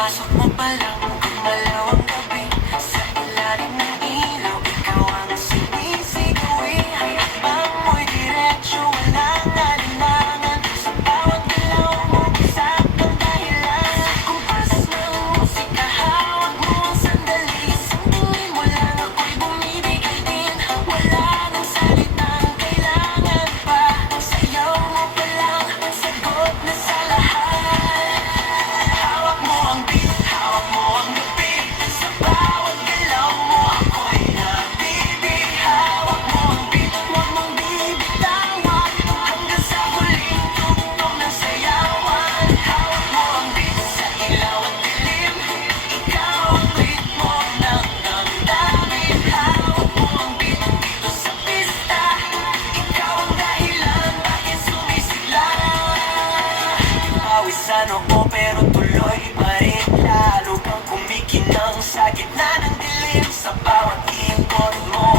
Pagpasok mo pa lang, gumalaw ang gabi. Sa ilalim ng ilaw, ikaw ang sinisigawi. Hayakbang mo'y diretsyo, walang alinlangan. Sa bawat galaw mo, saktong dahilan. Sa kumpas ng musika, hawak mo ang sandali. Sa tingin mo lang ako'y bumibigay din. Wala nang salitang kailangan pa. Sayaw mo pa lang, sagot na sa lahat. Hawak mo ang beat, hawak mo ang gabi. Sa bawat galaw mo ako'y nabibig. Hawak mo ang beat, huwag mong bibitawan. Hanggang sa huling tugtog ng sayawan. Hawak mo ang beat sa ilaw at dilim. Ikaw ang ritmo ng damdamin. Hawak mo ang beat dito sa pista. Ikaw ang dahilan bakit sumisigla. Pawis sa noo pero tuloy pa rin. Lalo kang kumikinang sa gitna ng dilim. Sa bawat ikot mo